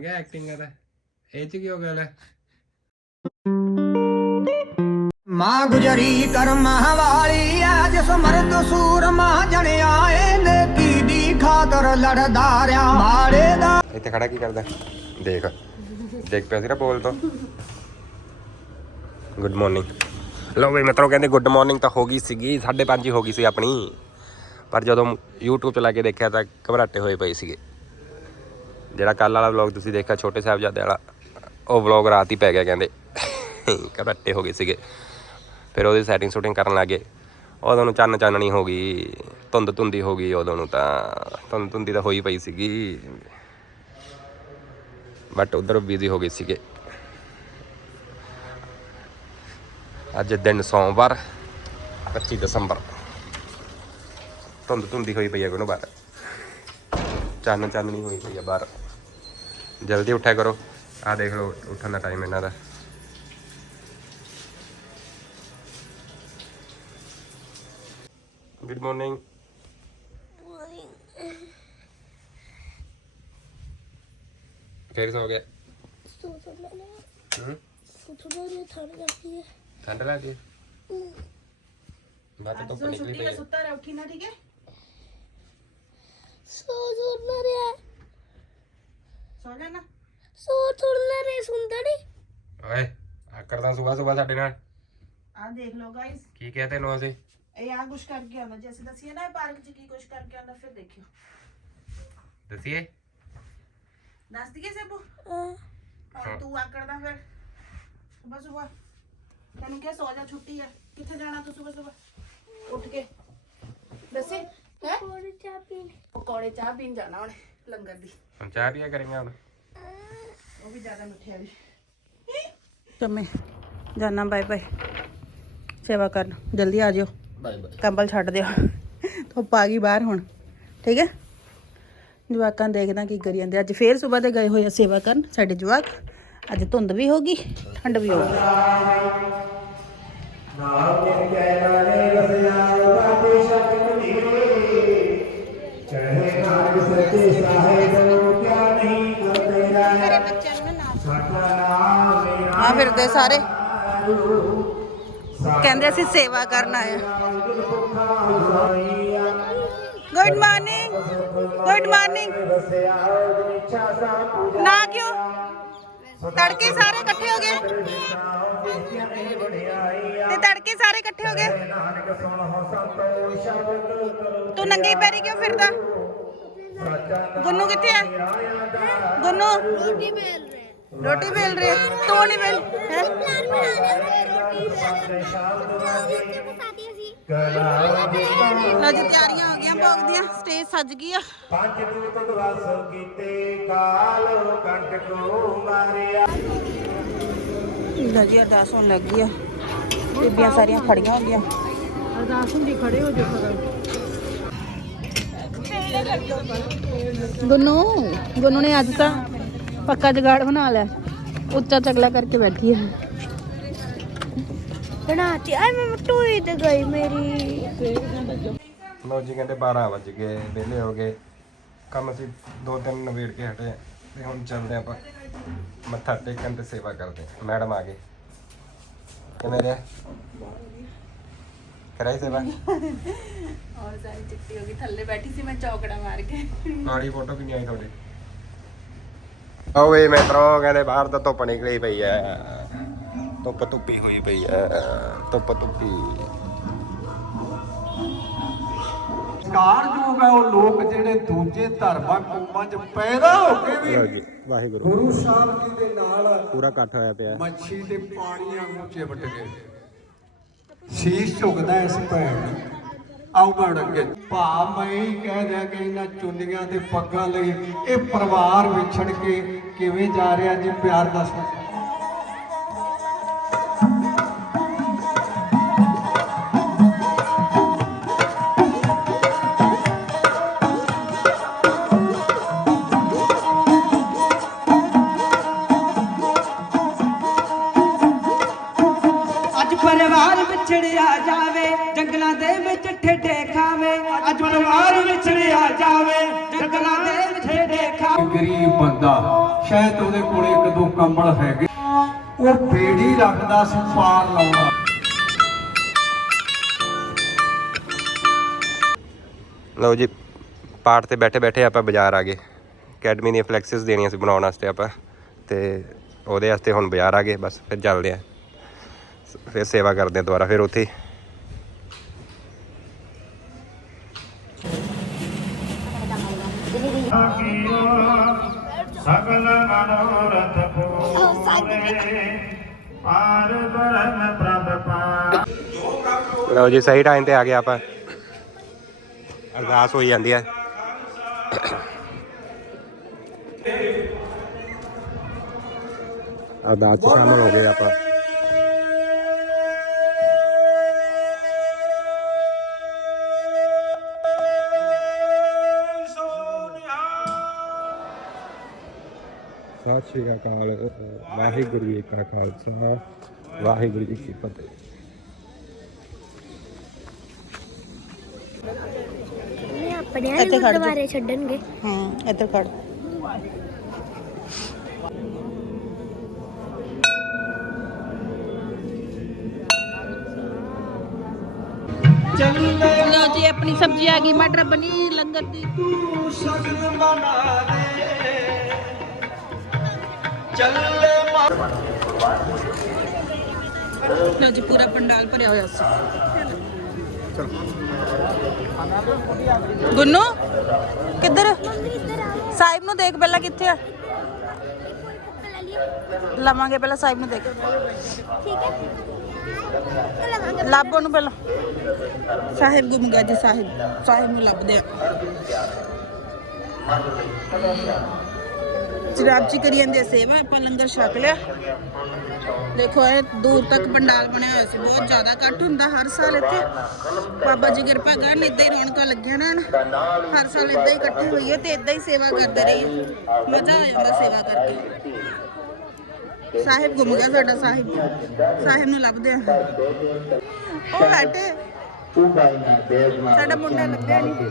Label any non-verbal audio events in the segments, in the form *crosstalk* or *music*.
ਗਿਆ ਐਕਟਿੰਗ ਕਰਦਾ ਇਹ ਚ ਕੀ ਹੋ ਗਿਆ ਲੈ ਮਾਂ ਗੁਜਰੀ ਕਰਮਾਂ ਵਾਲੀ ਆ ਜਿਸ ਮਰਦ ਸੂਰਮਾ ਜਣਿਆ ਏ ਨੇਕੀ ਦੀ ਖਾਤਰ ਲੜਦਾ ਰਿਆ? ਮਾੜੇ ਦਾ ਇੱਥੇ ਖੜਾ ਕੀ ਕਰਦਾ? ਦੇਖ। ਦੇਖ ਪਿਆ ਸੀ ਨਾ ਬੋਲ ਤੋਂ। ਗੁੱਡ ਮਾਰਨਿੰਗ ਲਓ ਵੀ ਮਿੱਤਰੋ ਕਹਿੰਦੇ ਗੁੱਡ ਮਾਰਨਿੰਗ ਤਾਂ ਹੋ ਗਈ ਸੀਗੀ 5:30 ਹੀ ਹੋ ਗਈ ਸੀ ਆਪਣੀ। ਪਰ ਜਦੋਂ YouTube ਚਲਾ ਕੇ ਦੇਖਿਆ ਤਾਂ ਘਬਰਾਟੇ ਹੋਏ ਪਏ ਸੀਗੇ। ਜਿਹੜਾ ਕੱਲ ਵਾਲਾ ਵਲੌਗ ਤੁਸੀਂ ਦੇਖਿਆ, ਛੋਟੇ ਸਾਹਿਬਜ਼ਾਦੇ ਵਾਲਾ, ਉਹ ਵਲੌਗ ਰਾਤ ਹੀ ਪੈ ਗਿਆ ਕਹਿੰਦੇ। ਘਬਰਾਟੇ ਹੋ ਗਏ ਸੀਗੇ। ਫਿਰ ਉਹਦੀ ਸੈਟਿੰਗ ਸ਼ੂਟਿੰਗ ਕਰਨ ਲੱਗੇ ਉਦੋਂ ਨੂੰ ਚੰਨ ਚਾਨਣੀ ਹੋ ਗਈ, ਧੁੰਦ ਧੁੰਦੀ ਹੋ ਗਈ, ਉਦੋਂ ਨੂੰ ਤਾਂ ਧੁੰਦ ਧੁੰਦੀ ਤਾਂ ਹੋਈ ਪਈ ਸੀਗੀ। ਬਟ ਉਧਰ ਬਿਜ਼ੀ ਹੋ ਗਏ ਸੀਗੇ। ਅੱਜ ਦਿਨ ਸੋਮਵਾਰ 25 ਦਸੰਬਰ। ਧੁੰਦ ਧੁੰਦੀ ਹੋਈ ਪਈ ਹੈ ਕੋਨੋਂ ਬਾਹਰ। ਚੰਨ ਚਾਨਣੀ ਹੋਈ ਪਈ ਹੈ ਬਾਹਰ। ਜਲਦੀ ਉੱਠਿਆ ਕਰੋ ਆਹ ਦੇਖ ਲਓ ਉੱਠਣ ਦਾ ਟਾਈਮ ਇਹਨਾਂ ਦਾ ਗੁੱਡ ਮਾਰਨਿੰਗ ਫੇਰ ਸੋ ਗਿਆ ਹੂੰ ਠੰਡ ਲੱਗੀ ਬਾਤ ਤਾਂ ਧੁੱਪ ਨਿਕਲੀ ਪਈ ਹੈ ਸੁੱਤਾ ਰਹਿ ਉੱਠੀ ਨਾ ਠੀਕ ਹੈ ਸੋ ਸੁਣਨਾ ਰਿਹਾ ਸੋ ਜਾ ਨਾ ਸੋ ਸੁਣਨਾ ਰਿਹਾ ਸੁਣਦਾ ਨਹੀਂ ਓਏ ਆਕੜਦਾ ਸਵੇਰ ਸਵੇਰ ਸਾਡੇ ਨਾਲ। ਆ ਦੇਖ ਲਓ ਗਾਇਸ ਕੀ ਕਹਤੇ ਨੋ ਅਸੀਂ? ਇਹ ਆ ਕੁਛ ਕਰਕੇ ਆਉਂਦਾ ਜੈਸੇ ਦੱਸੀਏ ਨਾ ਇਹ ਪਾਰਕ 'ਚ ਕੀ ਕੁਛ ਕਰਕੇ ਆਉਂਦਾ ਫਿਰ ਦੇਖਿਓ। ਦਸੀਏ? ਦੱਸ ਦਈਏ ਸੇਬੂ? ਹਾਂ। ਤੂੰ ਆਕੜਦਾ ਫਿਰ। ਸਵੇਰ ਸਵੇਰ ਤੈਨੂੰ ਕਿਹਾ ਸੋ ਜਾ ਛੁੱਟੀ ਹੈ ਕਿੱਥੇ ਜਾਣਾ ਤੂੰ ਸਵੇਰ ਸਵੇਰ ਉੱਠ ਕੇ। ਦੱਸੇ ਹੈ? ਕੋੜੀ ਚਾਹ ਪੀਣ। ਪਕੌੜੇ ਚਾਹ ਪੀਣ ਜਾਣਾ ਉਹਨੇ। ਲੰਗਰ ਦੀ। ਹੁਣ ਚਾਹ ਪੀਆ ਕਰਾਂਗੇ ਹੁਣ। ਉਹ ਵੀ ਜ਼ਿਆਦਾ ਮਿੱਠੇ ਵਾਲੀ ਚੰਮੇ ਜਾਨਾ ਬਾਏ ਬਾਏ। ਸੇਵਾ ਕਰਨ। ਜਲਦੀ ਆ ਜਿਓ। Bye bye. ਕੰਬਲ ਛੱਡ ਦਿਓ। ਧੁੱਪ ਆ ਗਈ ਬਾਹਰ ਹੁਣ। ਠੀਕ ਹੈ? ਜਵਾਕਾਂ ਦੇਖਦਾ ਕੀ ਕਰੀ ਜਾਂਦੇ। ਅੱਜ ਫੇਰ ਸਵੇਰ ਦੇ ਗਏ ਹੋਏ ਆ ਸੇਵਾ ਕਰਨ। ਸਾਡੇ ਜਵਾਕ। ਅੱਜ ਧੁੰਦ ਵੀ ਹੋ ਗਈ ਠੰਡ ਵੀ ਹੋ ਗਈ। ਆ ਫਿਰਦੇ ਸਾਰੇ ਕਹਿੰਦੇ ਅਸੀਂ ਸੇਵਾ ਕਰਨ ਆਏ ਗੁੱਡ ਮਾਰਨਿੰਗ ਗੁੱਡ ਮਾਰਨਿੰਗ ਨਾ ਕਿਉਂ ਤੜਕੇ ਸਾਰੇ ਇਕੱਠੇ ਹੋ ਗਏ ਤੇ ਤੜਕੇ ਸਾਰੇ ਇਕੱਠੇ ਹੋ ਗਏ ਤੂੰ ਨੰਗੇ ਪੈਰੀ ਕਿਉਂ ਫਿਰਦਾ ਗੁੰਨੂ ਕਿੱਥੇ ਆ ਗੁੰਨੂ ਰੋਟੀ ਬੇਲ ਰਹੇ ਰੋਟੀ ਬੇਲ ਰਿਹਾ ਤੂੰ ਨਹੀਂ ਬੇਲ ਹੈ ਪਲਾਨ ਬਣਾ ਲਿਆ ਰੋਟੀ ਰੋਟੀ ਬਸਾਤੀ ਅਸੀਂ ਲਓ ਜੀ ਤਿਆਰੀਆਂ ਹੋ ਗਈਆਂ ਭੋਗ ਦੀਆਂ ਸਟੇਜ ਸੱਜ ਗਈ ਆ ਪੰਜ ਦੂਤ ਦਵਸ ਕੀਤੇ ਕਾਲ ਕੰਟ ਕੋ ਮਾਰਿਆ ਲਓ ਜੀ ਅਰਦਾਸ ਹੋਣ ਲੱਗ ਗਈ ਆ ਬੀਬੀਆਂ ਸਾਰੀਆਂ ਖੜੀਆਂ ਹੋ ਗਈਆਂ ਅਰਦਾਸ ਹੁੰਦੀ ਖੜੇ ਹੋ ਜਾਓ ਗੁੰਨੂ ਗੁੰਨੂ ਨੇ ਅੱਜ ਤਾਂ ਪੱਕਾ ਜਗਾੜ ਬਣਾ ਲਿਆ। ਉੱਚਾ ਚਗਲਾ ਕਰਕੇ ਬੈਠੀ ਹੈ ਬਣਾਤੀ। ਆਈ ਮੈਂ ਟੂਈ ਤੇ ਗਈ ਮੇਰੀ। ਲੋ ਜੀ ਕਹਿੰਦੇ 12 ਵਜ ਗਏ ਵਿਹਲੇ ਹੋ ਗਏ। ਕੰਮ ਅਸੀਂ ਦੋ ਤਿੰਨ ਨਵੇੜ ਕੇ ਹਟੇ ਤੇ ਹੁਣ ਚੱਲਦੇ ਆਪਾਂ। ਮੱਥਾ ਟੇਕਣ ਤੇ ਸੇਵਾ ਕਰਦੇ ਮੈਡਮ ਆ ਗਏ। ਕਿਵੇਂ ਰਿਹਾ? ਕਰਾਈ ਸੇਵਾ? ਔਰ ਸਾਰੀ ਚਿੱਟੀ ਹੋ ਗਈ। ਥੱਲੇ ਬੈਠੀ ਸੀ ਮੈਂ ਚੌਕੜਾ ਮਾਰ ਕੇ। ਕਾਲੀ ਫੋਟੋ ਵੀ ਨਹੀਂ ਆਈ ਤੁਹਾਡੇ? ਓਏ ਮਿੱਤਰੋ ਕਹਿੰਦੇ ਬਾਹਰ ਤਾਂ ਧੁੱਪ ਨਿਕਲੀ ਪਈ ਐ। ਧੁੱਪ ਧੁੱਪੀ ਹੋਈ ਪਈ ਐ। ਧੁੱਪ ਧੁੱਪੀ। ਸਤਿਕਾਰਯੋਗ ਹੈ ਉਹ ਲੋਕ ਜਿਹੜੇ ਦੂਜੇ ਧਰਮਾਂ ਕੌਮਾਂ 'ਚ ਪੈਦਾ ਹੋ ਕੇ ਵੀ ਵਾਹਿਗੁਰੂ ਗੁਰੂ ਸਾਹਿਬ ਜੀ ਦੇ ਨਾਲ ਪੂਰਾ ਇਕੱਠ ਹੋਇਆ ਪਿਆ। ਮੱਛੀ ਤੇ ਪਾਣੀਆਂ ਚਿਮਟ ਗਏ। ਸੀਸ ਝੁਕਦਾ ਇਸ ਭੈਣ। ਨੂੰ। ਆਓ ਬੜ ਅੱਗੇ। ਭਾ ਮੈਂ ਹੀ ਕਹਿ ਦਿਆਂ ਕਿ ਇਹਨਾਂ ਚੁੰਨੀਆਂ ਤੇ ਪੱਗਾਂ ਲਈ ਇਹ ਪਰਿਵਾਰ ਵਿਛੜ ਕੇ ਕਿਵੇਂ ਜਾ ਰਿਹਾ ਜੀ, ਪਿਆਰ ਦਾ ਜਾਵੇ ਜੰਗਲਾਂ ਦੇ ਵਿੱਚ ਠੇਡੇ ਖਾ ਗਰੀਬ ਬੰਦਾ ਸ਼ਾਇਦ ਉਹਦੇ ਕੋਲ ਇੱਕ ਦੋ ਕੰਬਲ ਹੈਗੇ। ਉਹ ਬੇੜੀ ਰੱਖਦਾ ਸੀ ਪਾਰ ਲਾਉਣਾ ਲਓ ਜੀ ਪਾਠ ਤੇ ਬੈਠੇ ਬੈਠੇ ਆਪਾਂ ਬਾਜ਼ਾਰ ਆ ਗਏ। ਅਕੈਡਮੀ ਦੀਆਂ ਫਲੈਕਸਿਸ ਦੇਣੀਆਂ ਸੀ ਬਣਾਉਣ ਵਾਸਤੇ ਆਪਾਂ। ਤੇ ਉਹਦੇ ਵਾਸਤੇ ਹੁਣ ਬਾਜ਼ਾਰ ਆ ਗਏ ਬਸ ਫਿਰ ਚੱਲਦੇ ਆ। ਫਿਰ ਸੇਵਾ ਕਰਦੇ ਆ ਦੁਬਾਰਾ ਫਿਰ ਉੱਥੇ ਹੀ। ਸਕਲ ਮਨੋਰਥ ਪੂਰੇ। ਪਾਰ ਬ੍ਰਹਮ ਪ੍ਰਭ ਪਾ ਲਓ ਜੀ ਸਹੀ ਟਾਈਮ ਤੇ ਆ ਗਏ ਆਪਾਂ। ਅਰਦਾਸ ਹੋਈ ਜਾਂਦੀ ਹੈ। ਅਰਦਾਸ ਸ਼ਾਮਲ ਹੋ ਗਏ ਆਪਾਂ। ਸਤਿ ਸ਼੍ਰੀ ਅਕਾਲ ਵਾਹਿਗੁਰੂ ਜੀ ਕਾ ਖਾਲਸਾ ਵਾਹਿਗੁਰੂ ਜੀ ਕੀ ਫਤਿਹ। ਇਹ ਆਪਣੇ ਇੱਥੇ ਵਾਲੇ ਖੜ ਜਾ। ਗੁਰਦੁਆਰੇ ਛੱਡਣਗੇ। ਹੂੰ ਇੱਧਰ ਖੜ। ਲਓ ਜੀ ਆਪਣੀ ਸਬਜ਼ੀ ਆ ਗਈ ਮਟਰ ਪਨੀਰ ਲੰਗਰ ਦੀ। ਲਓ ਜੀ, ਪੂਰਾ ਪੰਡਾਲ ਭਰਿਆ ਹੋਇਆ ਸੀ। ਗੁੰਨੂ, ਕਿੱਧਰ? ਸਾਹਿਬ ਨੂੰ ਦੇਖ ਪਹਿਲਾਂ ਕਿੱਥੇ ਆ? ਲਵਾਂਗੇ ਪਹਿਲਾਂ ਸਾਹਿਬ ਨੂੰ ਦੇਖ। ਠੀਕ ਹੈ ਲੱਭ ਉਹਨੂੰ ਪਹਿਲਾਂ। ਸਾਹਿਬ ਗੁੰਮ ਗਿਆ ਜੀ, ਸਾਹਿਬ। ਸਾਹਿਬ ਨੂੰ ਲੱਭਦੇ ਆ। ਜਰਾਬ ਜੀ ਕਰੀ ਜਾਂਦੇ ਸੇਵਾ ਆਪਾਂ ਲੰਗਰ ਛਕ ਲਿਆ। ਦੇਖੋ ਇਹ ਦੂਰ ਤੱਕ ਪੰਡਾਲ ਬਣਿਆ ਹੋਇਆ ਸੀ, ਬਹੁਤ ਜ਼ਿਆਦਾ ਇਕੱਠ ਹੁੰਦਾ ਹਰ ਸਾਲ ਇੱਥੇ। ਬਾਬਾ ਜੀ ਕਿਰਪਾ ਕਰਨ, ਇਦਾਂ ਹੀ ਰੌਣਕਾਂ ਲੱਗੀਆਂ ਰਹਿਣ। ਹਰ ਸਾਲ ਇਦਾਂ ਹੀ ਇਕੱਠੇ ਹੋਈਏ ਤੇ ਇਦਾਂ ਹੀ ਸੇਵਾ ਕਰਦੇ ਰਹੀਏ। ਮਜ਼ਾ ਆ ਜਾਂਦਾ ਸੇਵਾ ਕਰਕੇ। ਸਾਹਿਬ ਗੁੰਮ ਗਿਆ ਸਾਡਾ ਸਾਹਿਬ। ਸਾਹਿਬ ਨੂੰ ਲੱਭਦੇ ਆ। ਉਹ ਬੈਠੇ। ਸਾਡਾ ਮੁੰਡਾ ਲੱਭਿਆ ਨਹੀਂ।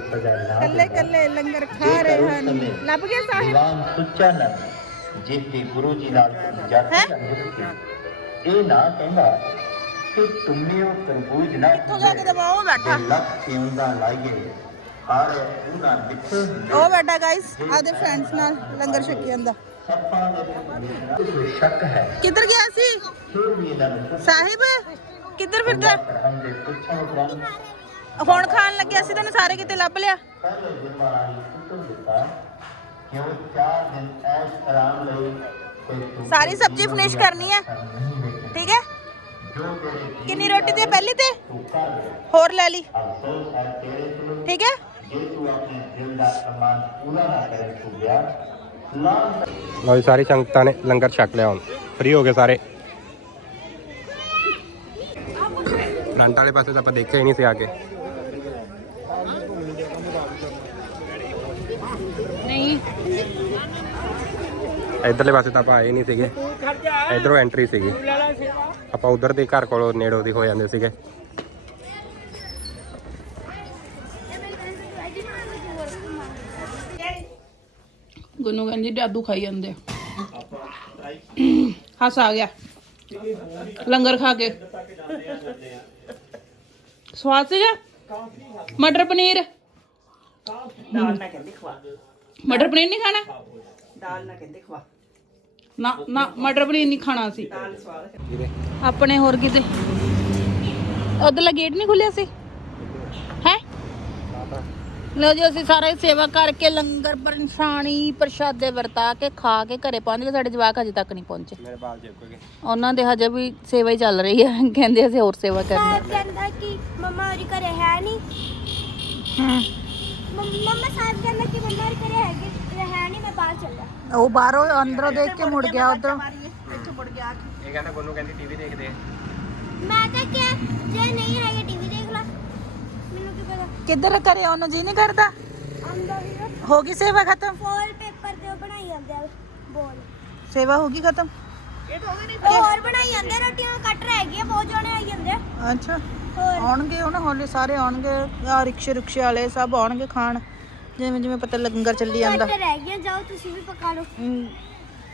ਕੱਲੇ ਕੱਲੇ ਲੰਗਰ ਖਾ ਰਹੇ ਹਨ। ਲੱਭ ਗਿਆ ਸਾਹਿਬ? ਦੀਵਾਨ ਸੁੱਚਾ ਨੰਦ ਜਿੱਤੇ ਗੁਰੂ ਜੀ ਨਾਲ? ਜਾਂਦੇ ਸੀ ਇਹ ਨਾ ਕਹਿੰਦਾ ਕਿ ਤੁਮਨੇ ਉਹ ਤਰਬੂਜ ਨਾ ਕਿੱਥੋਂ ਜਾ ਕੇ ਦਵਾ ਉਹ ਬੈਠਾ। ਲੱਖ ਸਿਉਂਦਾ ਲਾਈਏ। ਹਰ ਉਹਨਾਂ ਹੁੰਦੇ ਉਹ ਬੈਠਾ ਗਾਇਸ ਆਦੇ ਫਰੈਂਡਸ ਨਾਲ ਲੰਗਰ ਛਕੀ ਜਾਂਦਾ। ਸੱਪਾਂ ਦੇ ਪੁੱਤਰ ਕੋਈ ਸ਼ੱਕ ਹੈ। ਕਿੱਧਰ ਗਿਆ ਸੀ? ਨੂੰ ਸਾਹਿਬ? ਕਿੱਧਰ ਫਿਰਦਾ? ਹੁਣ ਖਾਣ ਲੱਗਿਆ ਸੀ ਤੈਨੂੰ ਸਾਰੇ ਕਿਤੇ ਲੱਭ ਲਿਆ। ਸਾਰੀ ਸਬਜ਼ੀ ਫਿਨਿਸ਼ ਕਰਨੀ ਹੈ। ਠੀਕ ਹੈ? ਕਿੰਨੀ ਰੋਟੀ ਤੇ ਪਹਿਲੀ ਤੇ? ਹੋਰ ਲੈ ਲਈ। ਠੀਕ ਹੈ? ਜੇ, ਸਾਰੀ ਸੰਗਤਾਂ ਨੇ ਲੰਗਰ ਛਕ ਲਿਆ ਹੁਣ। ਫ੍ਰੀ ਹੋ ਗਏ ਸਾਰੇ। ਫਰੰਟ ਵਾਲੇ ਪਾਸੇ ਤਾਂ ਆਪਾਂ ਦੇਖਿਆ ਹੀ ਨਹੀਂ ਸੀ ਆ ਕੇ। ਨਹੀਂ। ਇਧਰਲੇ ਪਾਸੇ ਤਾਂ ਆਪਾਂ ਆਏ ਨਹੀਂ ਸੀਗੇ। ਇਧਰੋਂ ਐਂਟਰੀ ਸੀਗੀ। ਆਪਾਂ ਉਧਰ ਦੇ ਘਰ ਕੋਲੋਂ ਨੇੜੋਂ ਦੀ ਹੋ ਜਾਂਦੇ ਸੀਗੇ। ਗੁੰਨੂ ਕਹਿੰਦੀ ਜਾਦੂ ਖਾਈ ਜਾਂਦੇ ਹੱਸ ਆ ਗਿਆ। ਲੰਗਰ ਖਾ ਕੇ। ਸਵਾਦ ਸੀਗਾ? ਮਟਰ ਪਨੀਰ? ਦਾਲ ਨਾ ਕਹਿੰਦੇ ਖਵਾ। ਮਟਰ ਪਨੀਰ ਨਹੀਂ ਖਾਣਾ? ਦਾਲ ਨਾ ਕਹਿੰਦੇ ਖਵਾ। ਨਾ ਨਾ ਮਟਰ ਪਨੀਰ ਨਹੀਂ ਖਾਣਾ ਸੀ। ਦਾਲ ਸਵਾਦ ਹੈ। ਆਪਣੇ ਹੋਰ ਕਿਤੇ? ਉਧਰਲਾ ਗੇਟ ਨਹੀਂ ਖੁੱਲਿਆ ਸੀ? ਲਓ ਜੀ ਅਸੀਂ ਸਾਰਾ ਹੀ ਸੇਵਾ ਕਰਕੇ ਲੰਗਰ ਪਰਛਾਣੀ ਪ੍ਰਸ਼ਾਦੇ ਵਰਤਾ ਕੇ ਖਾ ਕੇ ਘਰੇ ਪਹੁੰਚ ਗਏ। ਸਾਡੇ ਜਵਾਕ ਹਜੇ ਤੱਕ ਨਹੀਂ ਪਹੁੰਚੇ। ਮੇਰੇ ਬਾਲ ਜੇਬ ਗਏ। ਉਹਨਾਂ ਦੇ ਹਜੇ ਵੀ ਸੇਵਾ ਹੀ ਚੱਲ ਰਹੀ ਹੈ। ਕਹਿੰਦੇ ਅਸੀਂ ਹੋਰ ਸੇਵਾ ਕਰਨੀ ਸਾਹਿਬ ਕਹਿੰਦਾ ਕਿ ਮੰਮਾ ਹੋਰੀ ਘਰੇ ਹੈ ਨਹੀਂ। ਹੈ। ਮੰਮ- ਸਾਹਿਬ ਕਹਿੰਦਾ ਕਿ ਮੰਮਾ ਹੋਰੀ ਘਰੇ ਹੈਗੇ ਹੈ ਨਹੀਂ ਮੈਂ ਬਾਹਰ ਚੱਲਿਆ ਉਹ ਬਾਹਰੋਂ ਅੰਦਰੋਂ ਦੇਖ ਕੇ ਮੁੜ ਗਿਆ ਉਧਰੋਂ। ਇਹ ਕਹਿੰਦਾ ਕੋਨੂੰ ਕਹਿੰਦੀ ਟੀਵੀ ਦੇਖਦੇ ਮੈਂ ਤਾਂ ਕਿਹਾ ਜੇ ਨਹੀਂ ਹੈਗੇ ਕਿੱਧਰ ਕਰੇ ਉਹਨੂੰ? ਜੀ ਨਹੀਂ ਕਰਦਾ? ਆਂਦਾ ਵੀ ਹੋ ਗਈ ਸੇਵਾ ਖਤਮ? ਫੋਲ ਪੇਪਰ ਤੇ ਉਹ ਬਣਾਈ ਜਾਂਦੇ ਆ ਬੋਲ। ਸੇਵਾ ਹੋ ਗਈ ਖਤਮ? ਉਹ ਹੋਰ ਬਣਾਈ ਜਾਂਦੇ ਆ, ਰੋਟੀਆਂ ਕੱਟ ਰਹਿ ਗਈਆਂ ਬਹੁਤ ਜਣੇ ਆਈ ਜਾਂਦੇ। ਆ। ਅੱਛਾ। ਹੋਰ? ਆਉਣਗੇ ਹੁਣ ਹੌਲੀ ਸਾਰੇ ਆਉਣਗੇ। ਆ ਰਿਕਸ਼ੇ ਰਿਕਸ਼ੇ ਵਾਲੇ ਸਭ ਆਉਣਗੇ ਖਾਣ। ਜਿਵੇਂ ਜਿਵੇਂ ਪਤਾ ਲੰਗਰ ਚੱਲੀ ਜਾਂਦਾ। ਘੱਟ ਰਹਿ ਗਿਆ ਜਾਓ ਤੁਸੀਂ ਵੀ ਪਕਾ ਲਓ। ਹਮ,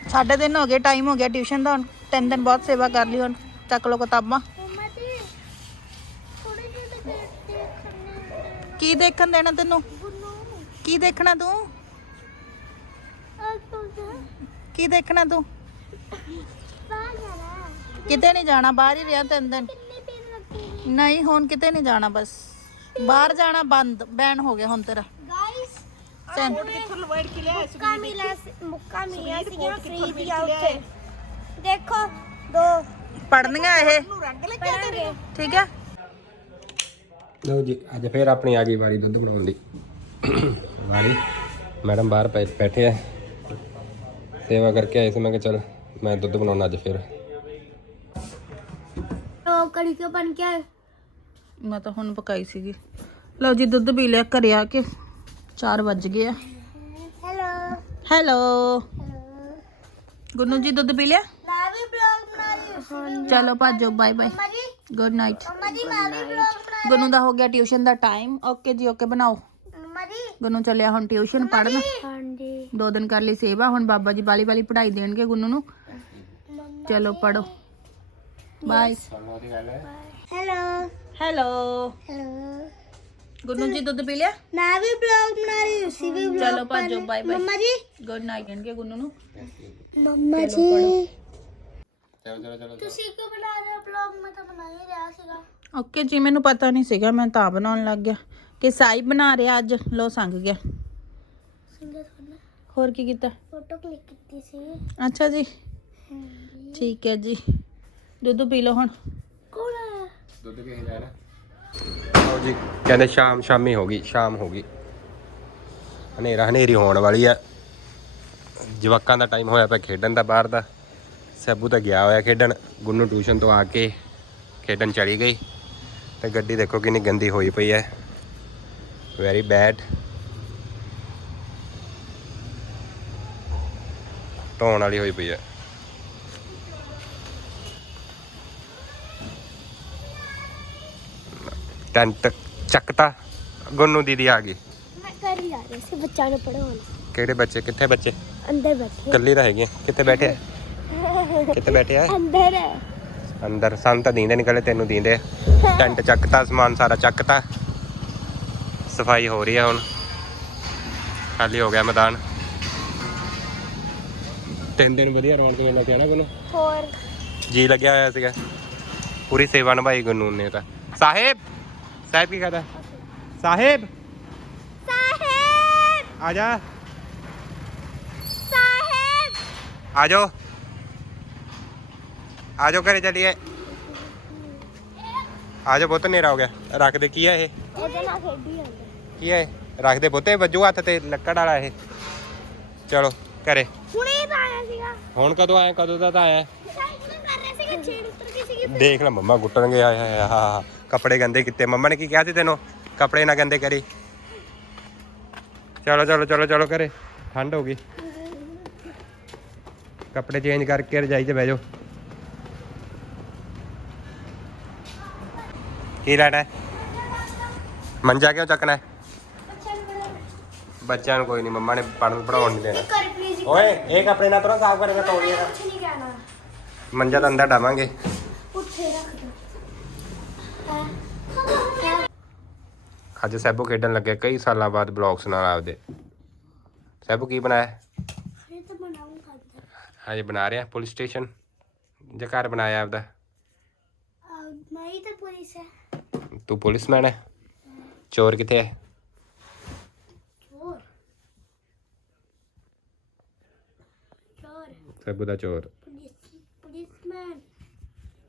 ਸਾਢੇ ਦਿਨ ਹੋ ਗਏ ਟਾਈਮ ਹੋ ਗਿਆ ਟਿਊਸ਼ਨ ਦਾ ਹੁਣ। ਤਿੰਨ ਦਿਨ ਬਹੁਤ ਸੇਵਾ ਕਰ ਲਈ ਹੁਣ। ਚੱਕ ਲਓ ਕਿਤਾਬਾਂ ਮੰਮਾ ਜੀ ਥੋੜੀ ਜਿਹੀ ਦੇਖ ਦੇਖਣੇ ਕੀ ਦੇਖਣ ਦੇਣਾ ਤੈਨੂੰ? ਕੀ ਦੇਖਣਾ ਤੂੰ? ਕੀ ਦੇਖਣਾ ਤੂੰ? ਕਿਤੇ ਨਹੀਂ ਜਾਣਾ ਬਾਹਰ ਹੀ ਰਿਹਾ ਤਿੰਨ ਦਿਨ। ਕਿੰਨੀ ਪੀਣ ਲੱਗੀ ਨਹੀਂ ਹੁਣ ਕਿਤੇ ਨਹੀਂ ਜਾਣਾ ਬਸ। ਬਾਹਰ ਜਾਣਾ ਬੰਦ ਬੈਨ ਹੋ ਗਿਆ ਹੁਣ ਤੇਰਾ। ਗਾਇਸ ਤਿੰਨ ਮੁੱਕਾ ਮਿਲਿਆ ਸੀ- ਮੁੱਕਾ ਮਿਲਿਆ ਸੀਗਾ ਫ੍ਰੀ ਦੀਆਂ ਉੱਥੇ ਦੇਖੋ ਦੋ। ਪੜਨੀਆਂ ਇਹ? ਠੀਕ ਹੈ? ਲਓ ਜੀ ਅੱਜ ਫੇਰ ਆਪਣੀ ਆ ਗਈ ਵਾਰੀ ਦੁੱਧ ਬਣਾਉਣ ਦੀ। ਵਾਰੀ। ਮੈਡਮ ਬਾਹਰ ਪੈ- ਬੈਠੇ ਆ। ਸੇਵਾ ਕਰਕੇ ਆਏ ਸੀ ਮੈਂ ਕਿਹਾ ਚਲ ਮੈਂ ਦੁੱਧ ਬਣਾਉਣਾ ਅੱਜ ਫੇਰ। ਉਹ ਕੜੀ ਕਿਉਂ ਬਣ ਕੇ ਆਏ? ਮੈਂ ਤਾਂ ਹੁਣ ਪਕਾਈ ਸੀਗੀ। ਲਓ ਜੀ ਦੁੱਧ ਪੀ ਲਿਆ ਘਰੇ ਆ ਕੇ 4 ਵੱਜ ਗਏ ਆ। ਹੈਲੋ। ਹੈਲੋ। ਗੁੰਨੂ ਜੀ ਦੁੱਧ ਪੀ ਲਿਆ ਮੈਂ ਵੀ ਬਲੌਗ ਬਣਾ ਰਹੀ ਹਾਂ ਚਲੋ ਭਾਜੋ ਬਾਏ ਬਾਏ ਮੰਮਾ ਜੀ ਗੁੱਡ ਨਾਈਟ ਮੰਮਾ ਜੀ ਮੈਂ ਵੀ ਬਲੌਗ ਬਣਾ ਗੁੰਨੂ ਦਾ ਹੋ ਗਿਆ ਟਿਊਸ਼ਨ ਦਾ ਟਾਈਮ ਓਕੇ ਜੀ ਓਕੇ ਬਣਾਓ ਮੰਮਾ ਜੀ ਗੁੰਨੂ ਚੱਲਿਆ ਹੁਣ ਟਿਊਸ਼ਨ ਪੜਨ ਹਾਂਜੀ ਦੋ ਦਿਨ ਕਰ ਲਈ ਸੇਵਾ ਹੁਣ ਬਾਬਾ ਜੀ ਬਾਲੀ ਬਾਲੀ ਪੜ੍ਹਾਈ ਦੇਣਗੇ ਗੁੰਨੂ ਨੂੰ ਚਲੋ ਪੜੋ bye hello hello hello Gunnu ji ਦੁੱਧ ਪੀ ਲਿਆ ਮੈਂ ਵੀ ਬਲੌਗ ਬਣਾ ਰਹੀ ਹਾਂ ਤੁਸੀਂ ਵੀ ਚਲੋ ਭਾਜੋ ਬਾਏ ਬਾਏ ਮੰਮਾ ਜੀ ਗੁੱਡ ਨਾਈਟ ਕਹਿਣਗੇ ਗੁੰਨੂ ਨੂੰ ਮੰਮਾ ਜੀ ਤੁਸੀਂ ਕਿਉਂ ਬਣਾ ਰਹੇ ਹੋ? ਬਲੌਗ ਮੈਂ ਤਾਂ ਬਣਾ ਹੀ ਰਿਹਾ ਸੀਗਾ। ਓਕੇ ਜੀ ਮੈਨੂੰ ਪਤਾ ਨਹੀਂ ਸੀਗਾ ਮੈਂ ਤਾਂ ਬਣਾਉਣ ਲੱਗ ਗਿਆ। ਕਿ ਸਾਈ ਬਣਾ ਰਿਹਾ ਅੱਜ ਲੋ ਸੰਗ ਗਿਆ। ਸਿੰਗਰ ਹੋਰ ਕੀ ਕੀਤਾ? ਫੋਟੋ ਕਲਿੱਕ ਕੀਤੀ ਸੀ। ਅੱਛਾ ਜੀ। ਠੀਕ ਹੈ ਜੀ। ਦੁੱਧ ਪੀ ਲਓ ਹੁਣ। ਕੌਣ ਆਇਆ ਦੁੱਧ ਕਿਹ ਲੈਣਾ ਲਓ ਜੀ ਕਹਿੰਦੇ ਸ਼ਾਮ ਸ਼ਾਮੀ ਹੋ ਗਈ ਸ਼ਾਮ ਹੋ ਗਈ। ਹਨੇਰਾ ਹਨੇਰੀ ਹੋਣ ਵਾਲੀ ਆ ਜਵਾਕਾਂ ਦਾ ਟਾਈਮ ਹੋਇਆ ਪਿਆ ਖੇਡਣ ਦਾ ਬਾਹਰ ਦਾ। ਸੈਬੂ ਤਾਂ ਗਿਆ ਹੋਇਆ ਖੇਡਣ। ਗੁੰਨੂ ਟਿਊਸ਼ਨ ਤੋਂ ਆ ਕੇ ਖੇਡਣ ਚਲੀ ਗਈ। ਤੇ ਗੱਡੀ ਦੇਖੋ ਕਿੰਨੀ ਗੰਦੀ ਹੋਈ ਪਈ ਹੈ। ਵੈਰੀ ਬੈਡ ਧੋਣ ਵਾਲੀ ਹੋਈ ਪਈ ਹੈ। ਟੈਂਟ ਚੱਕਤਾ। ਗੁੰਨੂ ਦੀਦੀ ਆ ਗਈ। ਮੈਂ ਘਰ ਹੀ ਆ ਰਹੀ ਸੀ ਬੱਚਿਆਂ ਨੂੰ ਪੜਾਉਣ ਕਿਹੜੇ ਬੱਚੇ? ਕਿੱਥੇ ਬੱਚੇ? ਅੰਦਰ ਬੈਠੇ। ਇਕੱਲੀ ਤਾਂ ਹੈਗੀ ਆ। ਕਿੱਥੇ ਬੈਠੇ? ਕਿੱਥੇ ਬੈਠੇ ਆ? ਅੰਦਰ ਹੈ। ਅੰਦਰ ਸਾਨੂੰ ਤਾਂ ਦੀਂਦੇ ਨਿਕਲੇ ਤੈਨੂੰ ਦੀਂਦੇ। ਟੈਂਟ ਚੱਕਤਾ ਸਮਾਨ ਸਾਰਾ ਚੱਕਤਾ। ਸਫ਼ਾਈ ਹੋ ਰਹੀ ਹੈ ਹੁਣ। ਖਾਲੀ ਹੋ ਗਿਆ ਮੈਦਾਨ। ਤਿੰਨ ਦਿਨ ਵਧੀਆ ਰੌਣਕ ਮੇਲਾ ਕਿਹਾ ਨਾ ਗੁੰਨੂ? ਹੋਰ? ਜੀ ਲੱਗਿਆ ਹੋਇਆ ਸੀਗਾ। ਪੂਰੀ ਸੇਵਾ ਨਿਭਾਈ ਗੁੰਨੂ ਨੇ ਤਾਂ। ਸਾਹਿਬ! ਸਾਹਿਬ ਕੀ ਕਹਦਾ ਸਾਹਿਬ! ਸਾਹਿਬ! ਆ ਜਾ। ਸਾਹਿਬ! ਆ ਜਾਓ। ਆ ਜਾਓ ਘਰੇ ਚੱਲੀਏ। ਆ ਜਾਓ ਬਹੁਤ ਹਨੇਰਾ ਹੋ ਗਿਆ। ਰੱਖ ਦੇ ਕੀ ਹੈ ਇਹ? ਇਹਦੇ ਨਾਲ ਖੇਡੀ ਜਾਂਦੇ। ਕੀ ਹੈ ਇਹ? ਰੱਖ ਦੇ ਬੁੱਤੇ ਵੱਜੂ ਹੱਥ ਤੇ ਲੱਕੜ ਵਾਲਾ ਇਹ? ਚਲੋ ਘਰੇ। ਹੁਣੇ ਤਾਂ ਆਇਆ ਸੀਗਾ। ਹੁਣ ਕਦੋਂ ਆਇਆ ਕਦੋਂ ਦਾ ਤਾਂ ਆਇਆ? ਸਾਈਕਲ ਕਰ ਰਿਹਾ ਸੀਗਾ ਛੇੜ ਉਤਰ ਗਈ ਸੀਗੀ ਦੇਖ ਲੈ ਮੰਮਾ ਗੁੱਟਣਗੇ ਆਏ ਹਾਏ ਆਹ ਕੱਪੜੇ ਗੰਦੇ ਕੀਤੇ। ਮੰਮਾ ਨੇ ਕੀ ਕਿਹਾ ਸੀ ਤੈਨੂੰ? ਕੱਪੜੇ ਨਾ ਗੰਦੇ ਕਰੀ। ਚਲੋ ਚਲੋ ਚਲੋ ਚਲੋ ਘਰੇ। ਠੰਡ ਹੋ ਗਈ। ਕੱਪੜੇ ਚੇਂਜ ਕਰਕੇ ਰਜਾਈ 'ਚ ਬਹਿ ਜਾਓ। ਕੀ ਲੈਣਾ ਹੈ? ਮੰਜਾ ਕਿਉਂ ਚੱਕਣਾ ਹੈ? ਬੱਚਿਆਂ ਨੂੰ ਕੋਈ ਨਹੀਂ ਮੰਮਾ ਨੇ ਪੜਨ ਪੜਾਉਣ ਨਹੀਂ ਦੇਣਾ। ਕਰ ਪਲੀਜ਼ ਓਏ ਇਹ ਕੱਪੜੇ ਨਾ ਤਰੋ ਸਾਫ਼ ਕਰਕੇ ਤੋੜੀਏ ਕੁਝ ਨਹੀਂ ਕਹਿਣਾ। ਮੰਜਾ ਤਾਂ ਅੰਦਰ ਡਾਵਾਂਗੇ। ਉੱਥੇ ਰੱਖ ਦੋ। ਅੱਜ ਸੈਬੂ ਖੇਡਣ ਲੱਗੇ ਕਈ ਸਾਲਾਂ ਬਾਅਦ ਬਲੌਗਸ ਨਾਲ ਆਪਦੇ। ਸੈਬੂ ਕੀ ਬਣਾਇਆ? ਫਿਰ ਤਾਂ ਬਣਾਉਂਗਾ ਅੰਦਰ ਹਜੇ ਬਣਾ ਰਿਹਾ ਪੁਲਿਸ ਸਟੇਸ਼ਨ। ਜਾਂ ਘਰ ਬਣਾਇਆ ਆਪਦਾ। ਮੈਂ ਹੀ ਤਾਂ ਪੁਲਿਸ ਹੈ। ਤੂੰ ਪੁਲਿਸਮੈਨ ਹੈ ਚੋਰ ਕਿੱਥੇ ਹੈ ਚੋਰ। ਚੋਰ। ਸੈਬੂ ਦਾ ਚੋਰ। Police policeman.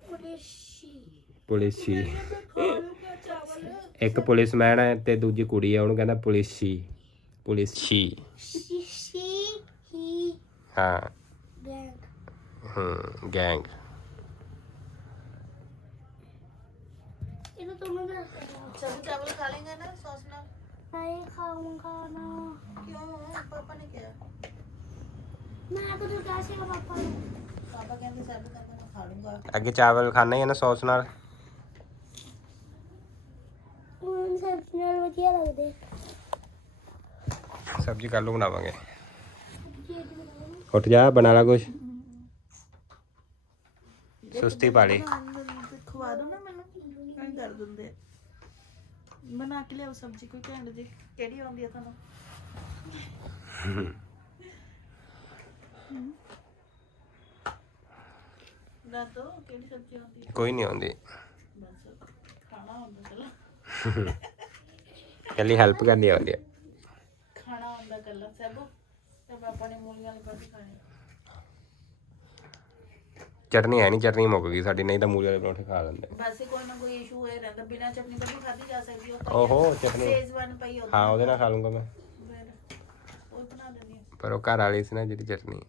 ਪੁਲਿਸੀ। ਪੁਲਿਸੀ। ਇੱਕ ਪੁਲਿਸਮੈਨ ਹੈ ਤੇ ਦੂਜੀ ਕੁੜੀ ਹੈ ਉਹਨੂੰ ਕਹਿੰਦਾ ਪੁਲਿਸੀ। ਪੁਲਿਸੀ। ਸ਼ੀਸ਼ੀ ਹੀ। ਹਾਂ। ਬੈਂਕ ਹੂੰ ਗੈਂਗ ਇਹਨੂੰ ਤੁਹਾਨੂੰ ਦੱਸ ਸਭ ਚਾਵਲ ਖਾ ਲੇਗਾ ਨਾ ਸੌਸ ਨਾਲ ਅੱਗੇ ਚਾਵਲ ਖਾਣੇ ਹੈ ਨਾ ਸੌਸ ਨਾਲ? ਹੁਣ ਸਬਜ਼ੀ ਨਾਲ ਵਧੀਆ ਲੱਗਦੇ। ਸਬਜ਼ੀ ਕੱਲ ਨੂੰ ਬਣਾਵਾਂਗੇ। ਉੱਠ ਜਾ ਬਣਾ ਲਾ ਕੁਛ। ਸੁਸਤੀ ਪਾ ਲਈ। ਖਵਾ ਦੋ ਨਾ ਮੈਨੂੰ। ਐਂ ਕਰ ਦਿੰਦੇ ਆ। ਬਣਾ ਕੇ ਲਿਆਓ ਸਬਜ਼ੀ ਕੋਈ ਘੈਂਟ ਜੀ ਕਿਹੜੀ ਆਉਂਦੀ ਆ ਤੁਹਾਨੂੰ? ਦੱਸ ਕਿਹੜੀ ਸਬਜ਼ੀ ਆਉਂਦੀ ਆ? ਕੋਈ ਨਹੀਂ ਆਉਂਦੀ। ਬਸ ਖਾਣਾ ਹੁੰਦਾ ਕੱਲਾ। ਕੱਲੀ ਹੈਲਪ ਕਰਨੀ ਆਉਂਦੀ ਹੈ ਖਾਣਾ ਹੁੰਦਾ ਕੱਲਾ ਸਭ ਤੇ ਪਾਪਾ ਨੇ ਮੂਲੀਆਂ ਵਾਲੇ ਪਰੌਂਠੇ ਖਾਣੇ। ਚਟਨੀ ਹੈ ਨਹੀਂ ਚਟਨੀ ਮੁੱਕ ਗਈ ਸਾਡੀ ਨਹੀਂ ਤਾਂ ਮੂਲੀ ਵਾਲੇ ਪਰੌਂਠੇ ਖਾ ਲੈਂਦੇ। ਬਸ ਇਹ ਕੋਈ ਨਾ ਕੋਈ ਇਸ਼ੂ ਹੋਏ ਰਹਿੰਦਾ ਬਿਨਾਂ ਚਟਨੀ ਤੋਂ ਵੀ ਖਾਧੀ ਜਾ ਸਕਦੀ ਉਹ ਓਹੋ ਚਟਨੀ। ਸੇਜ਼ਵਾਨ ਪਈ ਉਹ ਹਾਂ ਉਹਦੇ ਨਾਲ ਖਾ ਲੂੰਗਾ ਮੈਂ। ਉਹ ਬਣਾ ਦਿੰਦੀ ਪਰ ਉਹ ਘਰ ਵਾਲੀ ਸੀ ਨਾ ਜਿਹੜੀ ਚਟਨੀ।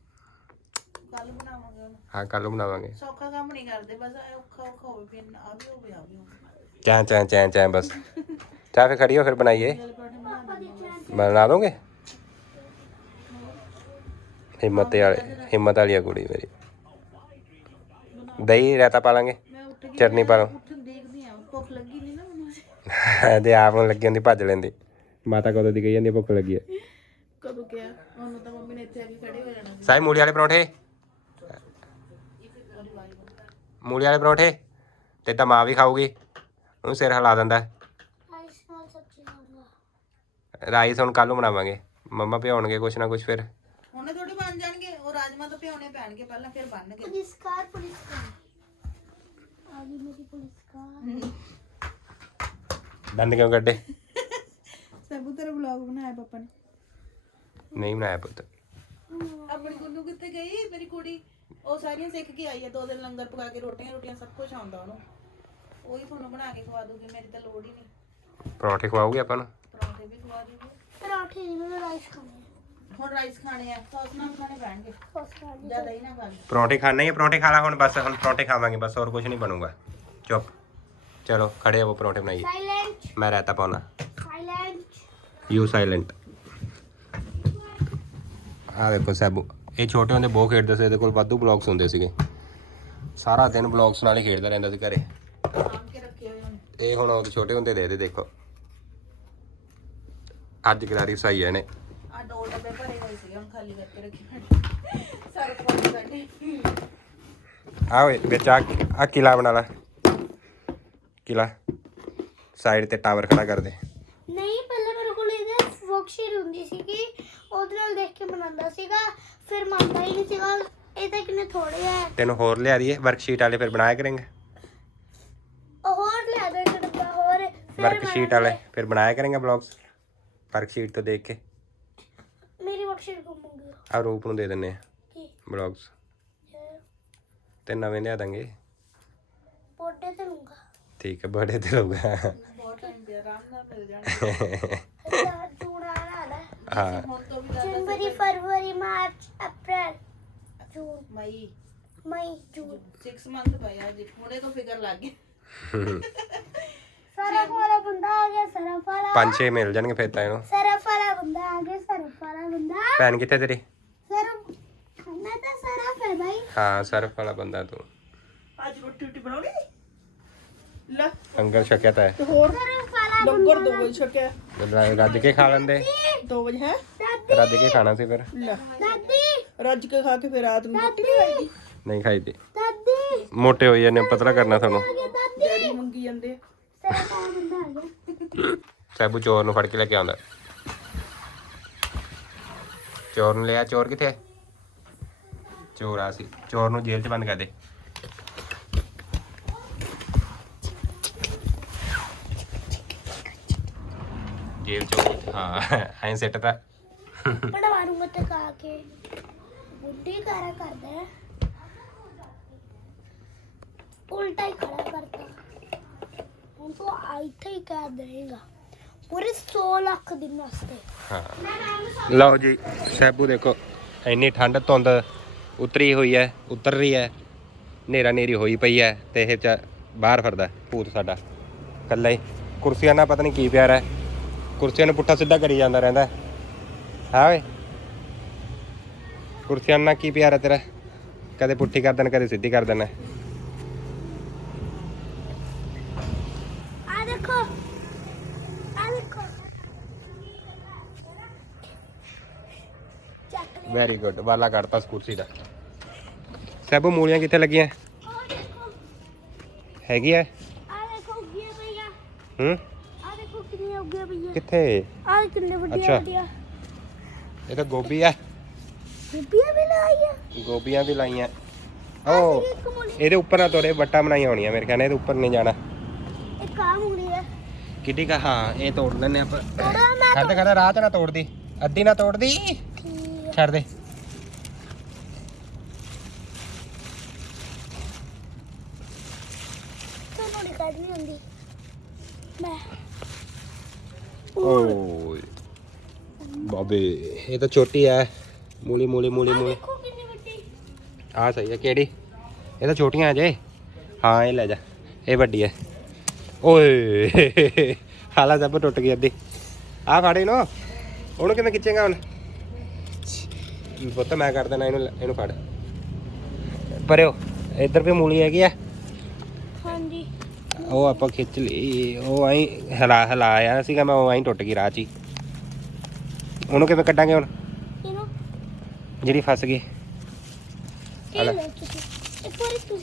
ਕੱਲ ਬਣਾਵਾਂਗੇ ਉਹਨੂੰ। ਹਾਂ ਕੱਲ ਬਣਾਵਾਂਗੇ। ਸੌਖਾ ਕੰਮ ਨਹੀਂ ਕਰਦੇ ਬਸ ਔਖਾ ਔਖਾ ਹੋਵੇ ਆ ਵੀ ਹੋਵੇ ਆ ਵੀ ਹੋਵੇ। ਚੈਂ ਚੈਂ ਚੈਂ ਚੈਂ ਬਸ। ਚਾਹ ਫੇ ਖੜੀ ਹੋ ਫਿਰ ਬਣਾਈਏ। ਬਣਾ ਦੋਗੇ? ਹਿੰਮਤ ਵਾਲੀ ਹਿੰਮਤ ਵਾਲੀ ਕੁੜੀ ਮੇਰੀ। ਦਹੀਂ ਰਾਇਤਾ ਪਾ ਲਾਂਗੇ। ਮੈਂ ਉੱਠ ਗਈ ਚਟਨੀ ਪਾ ਲਓ। ਉੱਠ ਦੇਖਦੀ ਆ ਭੁੱਖ ਲੱਗੀ ਨਹੀਂ ਨਾ ਮੈਨੂੰ। *laughs* ਤੇ ਆਪ ਨੂੰ ਲੱਗੀ ਹੁੰਦੀ ਭੱਜ ਲੈਂਦੀ। ਮਾਤਾ ਕਦੋਂ ਦੀ ਗਈ ਜਾਂਦੀ ਭੁੱਖ ਲੱਗੀ ਹੈ ਕਦੋਂ ਕਿਹਾ? ਉਹਨੂੰ ਤਾਂ ਮੰਮੀ ਨੇ ਇੱਥੇ ਆ ਕੇ ਖੜੇ ਹੋ ਜਾਣਾ ਸੀ। ਸਾਈ ਮੂਲੀ ਵਾਲੇ ਪਰੌਂਠੇ? ਮੂਲੀ ਵਾਲੇ ਪਰੌਂਠੇ? ਤੇ ਤਾਂ ਮਾਂ ਵੀ ਖਾਊਗੀ। ਉਹਨੂੰ ਸਿਰ ਹਿਲਾ ਦਿੰਦਾ। ਰਾਈਸ ਹੁਣ ਕੱਲ ਨੂੰ ਬਣਾਵਾਂਗੇ। ਮੰਮਾ ਭਿਆਉਣਗੇ ਕੁਛ ਨਾ ਕੁਛ ਫਿਰ ਹੁਣੇ ਥੋੜੀ ਬਣ ਜਾਣਗੇ ਭਿਉਣੇ ਪੈਣਗੇ ਪਹਿਲਾਂ ਫਿਰ ਬਣਨਗੇ ਪੁਲਿਸ ਕਾਰ ਪੁਲਿਸ ਕਾਰ। ਆ ਗਈ ਮੇਰੀ ਪੁਲਿਸ ਕਾਰ। ਦੰਦ ਕਿਉਂ ਕੱਢੇ? ਸਭੂ ਤੇਰਾ ਵਲੌਗ ਬਣਾਇਆ ਪਾਪਾ ਨੇ। ਨਹੀਂ ਬਣਾਇਆ ਪੁੱਤ। ਆਪਣੀ ਗੁੰਨੂ ਕਿੱਥੇ ਗਈ? ਮੇਰੀ ਕੁੜੀ। ਉਹ ਸਾਰੀਆਂ ਸਿੱਖ ਕੇ ਆਈ ਹੈ ਦੋ ਦਿਨ ਲੰਗਰ ਪਕਾ ਕੇ ਰੋਟੀਆਂ ਰੋਟੀਆਂ ਸਭ ਕੁਝ ਆਉਂਦਾ ਉਹਨੂੰ। ਉਹੀ ਤੁਹਾਨੂੰ ਬਣਾ ਕੇ ਖਵਾ ਦੂਗੀ ਮੇਰੀ ਤਾਂ ਲੋੜ ਹੀ ਨਹੀਂ। ਪਰੌਂਠੇ ਖਵਾਓਗੇ ਆਪਾਂ ਨੂੰ? ਪਰੌਂਠੇ ਵੀ ਖਵਾ ਦੂਗੀ। ਪਰਾਠੇ ਨਹੀਂ ਮੈਂ ਰਾਈਸ ਖਾਣੇ ਹੁਣ ਰਾਈਸ ਖਾਣੇ ਆ ਸੌਸ ਨਾਲ ਖਾਣੇ ਪੈਣਗੇ। ਸੌਸ ਖਾਣੀ ਜ਼ਿਆਦਾ ਹੀ ਨਾ ਖਾ ਲਈ ਪਰੌਂਠੇ ਖਾਣੇ ਹੀ ਆ, ਪਰੌਂਠੇ ਖਾ ਲਾ ਹੁਣ ਬਸ ਹੁਣ ਪਰੌਂਠੇ ਖਾਵਾਂਗੇ ਬਸ ਹੋਰ ਕੁਝ ਨਹੀਂ ਬਣੂਗਾ। ਚੁੱਪ। ਚਲੋ ਖੜੇ ਹੋ ਪਰੌਂਠੇ ਬਣਾਈਏ। ਸਾਇਲੈਂਟ ਮੈਂ ਰਹਿਤਾ ਪਾਉਣਾ। ਸਾਇਲੈਂਟ ਯੂ ਸਾਇਲੈਂਟ ਆ ਦੇਖੋ ਸੈਬੂ ਇਹ ਛੋਟੇ ਹੁੰਦੇ ਬਹੁਤ ਖੇਡਦੇ ਸੀ ਇਹਦੇ ਕੋਲ ਵਾਧੂ ਬਲੌਗਸ ਹੁੰਦੇ ਸੀਗੇ। ਸਾਰਾ ਦਿਨ ਬਲੌਗਸ ਨਾਲ ਹੀ ਖੇਡਦਾ ਰਹਿੰਦਾ ਸੀ ਘਰੇ। ਇਹ ਹੁਣ ਉਹ ਛੋਟੇ ਹੁੰਦੇ ਦੇ ਦੇ ਦੇਖੋ। ਅੱਜ ਗਰਾਰੀ ਸਹੀ ਹੈ ਨੇ ਆ ਦੋ ਡੱਬੇ ਭਰੇ ਹੋਏ ਸੀਗੇ ਹੁਣ ਖਾਲੀ ਕਰਕੇ ਰੱਖੇ ਹੋਏ ਸਾਰੇ ਪਾਣੀ ਕੱਢੇ। ਆ ਓਏ ਵਿੱਚ ਆ ਆ ਕਿਲਾ ਬਣਾ ਲਾ। ਕਿਲਾ। ਸਾਈਡ ਤੇ ਟਾਵਰ ਖੜਾ ਕਰ ਦੇ। ਨਹੀਂ ਪਹਿਲੇ ਮੇਰੇ ਕੋਲ ਇਹਦੇ ਵਰਕਸ਼ੀਟ ਹੁੰਦੀ ਸੀਗੀ। ਉਹਦੇ ਨਾਲ ਦੇਖ ਕੇ ਬਣਾਉਂਦਾ ਸੀਗਾ। ਫਿਰ ਮੰਨਦਾ ਹੀ ਨਹੀਂ ਸੀਗਾ। ਇਹ ਤਾਂ ਕਿੰਨੇ ਥੋੜੇ ਆ। ਤੈਨੂੰ ਹੋਰ ਲਿਆ ਦਈਏ ਵਰਕਸ਼ੀਟ ਵਾਲੇ ਫਿਰ ਬਣਾਇਆ ਕਰਾਂਗੇ? ਹੋਰ ਲਿਆ ਦੋ ਇੱਕ ਡੱਬਾ ਹੋਰ। ਫਿਰ ਵਰਕਸ਼ੀਟ ਵਾਲੇ ਫਿਰ ਬਣਾਇਆ ਕਰਾਂਗੇ ਬਲੌਗਸ ਵਰਕਸ਼ੀਟ ਤੋਂ ਦੇਖ ਕੇ। ਆ ਰੂਪ ਨੂੰ ਦੇ ਦਿੰਨੇ ਆ। ਕੀ? ਬਲੌਗਸ। ਤੇ ਨਵੇਂ ਲਿਆ ਦਾਂਗੇ। ਪੋਟੇ ਤੇ ਲੂੰਗਾ ਠੀਕ ਹੈ ਬਰਥਡੇ ਤੇ ਲਊਗਾ। ਬਹੁਤ ਟਾਈਮ ਪਿਆ ਆਰਾਮ ਨਾਲ ਮਿਲ ਜਾਣਗੇ। ਹਜ਼ਾਰ ਜੂਨ ਆਣਾ ਹੈ ਹਾਂ। ਹੁਣ ਤੋਂ ਵੀ ਜ਼ਿਆਦਾ ਜਨਵਰੀ ਫਰਵਰੀ ਮਾਰਚ ਅਪ੍ਰੈਲ ਜੂਨ। ਮਈ। ਮਈ ਜੂਨ। 6 ਮੰਥ ਪਏ ਆ ਜੀ ਹੁਣੇ ਤੋਂ ਫਿਕਰ ਲੱਗ ਗਈ। ਸਰਫ ਵਾਲਾ ਬੰਦਾ ਆ ਗਿਆ ਸਰਫ ਵਾਲਾ ਪੰਜ ਛੇ ਮਿਲ ਜਾਣਗੇ ਫਿਰ ਤਾਂ ਇਹਨੂੰ। ਸਰਫ ਵਾਲਾ ਬੰਦਾ ਆ ਗਿਆ ਸਰਫ ਵਾਲਾ ਬੰਦਾ। ਭੈਣ ਕਿੱਥੇ ਤੇਰੀ? ਸਰਫ ਮੈਂ ਤਾਂ ਸਰਫ ਹੈ ਭਾਈ ਹਾਂ ਸਰਫ ਵਾਲਾ ਬੰਦਾ ਤੂੰ। ਅੱਜ ਰੋਟੀ ਰੋਟੀ ਬਣਾਉਣੀ? ਲੈ। ਅੰਗਲ ਛਕਿਆ ਤਾਂ ਹੈ। ਹੋਰ? ਸਰਫ ਵਾਲਾ ਲੰਗਰ ਦੋ ਵਜੇ ਛਕਿਆ। ਰ- ਰੱਜ ਕੇ ਖਾ ਲੈਂਦੇ। 2 ਵਜੇ ਹੈ? ਰੱਜ ਕੇ ਖਾਣਾ ਸੀ ਫਿਰ। ਲੈ। ਦਾਦੀ। ਰੱਜ ਕੇ ਖਾ ਕੇ ਫਿਰ ਰਾਤ ਨੂੰ ਰੋਟੀ ਨਹੀਂ ਖਾਈਦੀ। ਨਹੀਂ ਖਾਈ ਤੇ ਦਾਦੀ। ਮੋਟੇ ਹੋਈ ਜਾਂਦੇ ਪਤਲਾ ਕਰਨਾ ਤੁਹਾਨੂੰ ਆ ਗਿਆ ਦਾਦੀ। ਡੈਡੀ ਮੰਗੀ ਜਾਂਦੇ ਆ। ਸਰਫ ਵਾਲਾ ਬੰਦਾ ਆ ਗਿਆ ਸੈਬੂ ਚੋਰ ਨੂੰ ਫੜ ਕੇ ਲੈ ਕੇ ਆਉਂਦਾ। ਚੋਰ ਨੂੰ ਲਿਆ, ਚੋਰ ਕਿੱਥੇ ਹੈ? ਚੋਰ ਆ ਸੀ। ਚੋਰ ਨੂੰ ਜੇਲ੍ਹ 'ਚ ਬੰਦ ਕਰ ਦੇ। ਜੇਲ੍ਹ 'ਚ, ਹਾਂ, ਐਂ ਸਿੱਟ ਤਾਂ ਪੜਵਾ ਦੂੰਗਾ ਤੇ ਕਾ ਕੇ। ਬੁੱਢੀ ਕਾਰਾ ਕਰਦਾ। ਹੈ ਉਲਟਾ ਹੀ ਖੜਾ ਕਰਤਾ ਹੁਣ ਤੋਂ ਆਇਥੇ ਹੀ ਕਰ ਦੇਗਾ ਪੂਰੇ 100 ਲੱਖ ਦਿਨ ਵਾਸਤੇ ਹਾਂ। ਲਓ ਜੀ, ਸੈਬੂ ਦੇਖੋ, ਇੰਨੀ ਠੰਡ ਧੁੰਦ ਉਤਰੀ ਹੋਈ ਹੈ, ਉਤਰ ਰਹੀ ਹੈ, ਹਨੇਰਾ ਨੇਰੀ ਹੋਈ ਪਈ ਹੈ ਤੇ ਇਹ ਚ ਬਾਹਰ ਫਿਰਦਾ ਭੂਤ ਸਾਡਾ। ਇਕੱਲਾ ਹੀ। ਕੁਰਸੀਆਂ ਨਾਲ ਪਤਾ ਨਹੀਂ ਕੀ ਪਿਆਰ ਹੈ। ਕੁਰਸੀਆਂ ਨੂੰ ਪੁੱਠਾ ਸਿੱਧਾ ਕਰੀ ਜਾਂਦਾ ਰਹਿੰਦਾ ਹੈ। ਹਾਂ ਓਏ। ਕੁਰਸੀਆਂ ਨਾਲ ਕੀ ਪਿਆਰ ਹੈ ਤੇਰਾ? ਕਦੇ ਪੁੱਠੀ ਕਰ ਦੇਣਾ, ਕਦੇ ਸਿੱਧੀ ਕਰ ਦੇਣਾ ਆ ਦੇਖੋ ਆ ਦੇਖੋ ਵੈਰੀ ਗੁੱਡ ਵਾਲਾ ਕੱਢਤਾ ਕੁਰਸੀ ਦਾ। ਸੈਬੂ ਮੂਲੀਆਂ ਕਿੱਥੇ ਲੱਗੀਆਂ? ਹੈਗੀ ਐ? ਆ ਦੇਖੋ ਉੱਗੀਆਂ ਪਈਆਂ। ਹੂੰ? ਆ ਦੇਖੋ ਕਿੰਨੀਆਂ ਉੱਗੀਆਂ ਪਈਆਂ। ਕਿੱਥੇ? ਆ ਕਿੰਨੇ ਵੱਡੀਆਂ ਅੱਛਾ। ਵੱਡੀਆਂ ਇਹ ਤਾਂ ਗੋਭੀ ਆ ਗੋਭੀਆਂ ਵੀ ਲਾਈਆਂ। ਗੋਭੀਆਂ ਵੀ ਲਾਈਆਂ। ਓ ਇਹਦੇ ਉੱਪਰ ਨਾ ਤੋਰੇ ਵੱਟਾਂ ਬਣਾਈਆਂ ਹੋਣੀਆਂ ਮੇਰੇ ਖਿਆਲ ਨਾਲ ਇਹਦੇ ਉੱਪਰ ਨਹੀਂ ਜਾਣਾ। ਇੱਕ ਆ ਮੂਲੀ ਹੈ ਕਿੱਡੀ ਕਾ ਹਾਂ ਇਹ ਤੋੜ ਲੈਣੇ ਆਪਾਂ। ਖੜਦੇ ਖੜਦੇ ਰਾਹ ਚ ਨਾ ਤੋੜਦੀ। ਅੱਧੀ ਨਾ ਤੋੜਦੀ। ਛੱਡ ਦੇ। ਤੁਹਾਨੂੰ ਨਹੀਂ ਕੱਢਣੀ ਹੁੰਦੀ ਮੈਂ। ਓਏ। ਬਾਬੇ ਇਹ ਤਾਂ ਛੋਟੀ ਐ। ਮੂਲੀ ਮੂਲੀ ਮੂਲੀ ਮੂਲੀ। ਦੇਖੋ ਕਿੰਨੀ ਵੱਡੀ। ਆ ਸਹੀ ਹੈ ਕਿਹੜੀ? ਇਹ ਤਾਂ ਛੋਟੀਆਂ ਅਜੇ ਹਾਂ ਇਹ ਲੈ ਜਾ। ਇਹ ਵੱਡੀ ਹੈ ਓਏ। ਹਾਲਾ ਸਭ ਟੁੱਟ ਗਈ ਅੱਧੀ। ਆ ਫਾੜੇ ਨੂੰ ਉਹਨੂੰ ਕਿਵੇਂ ਖਿੱਚੇਗਾ ਹੁਣ? ਪੁੱਤ ਮੈਂ ਕਰ ਦੇਣਾ ਇਹਨੂੰ ਇਹਨੂੰ ਫੜ। ਪਰਿਓ ਇੱਧਰ ਵੀ ਮੂਲੀ ਹੈਗੀ ਆ? ਹਾਂਜੀ। ਉਹ ਆਪਾਂ ਖਿੱਚ ਲਈ ਉਹ ਐਂ ਹਿਲਾ ਹਿਲਾਇਆ ਸੀਗਾ ਮੈਂ ਉਹ ਐਂ ਟੁੱਟ ਗਈ ਰਾਹ 'ਚ ਹੀ। ਉਹਨੂੰ ਕਿਵੇਂ ਕੱਢਾਂਗੇ ਹੁਣ? ਇਹਨੂੰ? ਜਿਹੜੀ ਫਸ ਗਈ।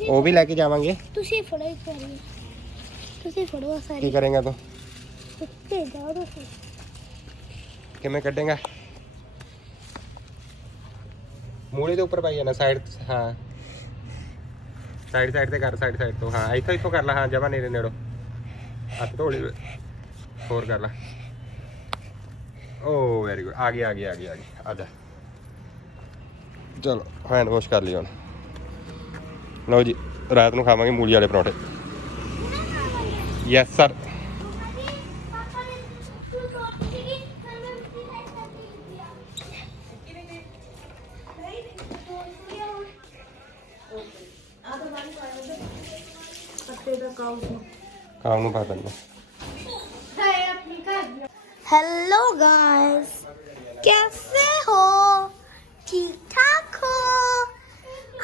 ਉਹ ਵੀ ਲੈ ਕੇ ਜਾਵਾਂਗੇ। ਤੁਸੀਂ ਫੜੋ ਇੱਕ ਵਾਰੀ। ਤੁਸੀਂ ਫੜੋ ਆਹ ਕੀ ਸਾਰੀ ਕਰੇਗਾ ਤੂੰ? ਉੱਤੇ ਜਾਓ ਤੁਸੀਂ ਕਿਵੇਂ ਕੱਢੇਗਾ? ਮੂਲੇ ਦੇ ਉੱਪਰ ਪਾਈ ਜਾਣਾ ਸਾਈਡ ਹਾਂ। ਸਾਈਡ ਸਾਈਡ ਤੇ ਕਰ ਸਾਈਡ ਸਾਈਡ ਤੋਂ, ਹਾਂ। ਇੱਥੋਂ ਇੱਥੋਂ ਕਰ ਲੈ, ਹਾਂ, ਜਮਾ ਨੇੜੇ ਨੇੜੋ। ਹੱਥ ਧੋਲੀ ਹੋਰ ਕਰ ਲੈ। ਓ ਵੈਰੀ ਗੁੱਡ ਆ ਗਈ ਆ ਗਈ ਆ ਗਈ ਆ ਗਈ। ਆ ਜਾ। ਚਲੋ ਹੈਂਡ ਵਾਸ਼ ਕਰ ਲਈ ਹੁਣ। ਲਓ ਜੀ, ਰਾਤ ਨੂੰ ਖਾਵਾਂਗੇ ਮੂਲੀ ਵਾਲੇ ਪਰੌਂਠੇ। ਯੈਸ ਸਰ ਖਾਣ ਨੂੰ ਪਾ ਦਿੰਦੇ हेलो गाइस कैसे हो ਠੀਕ ਠਾਕ ਹੋ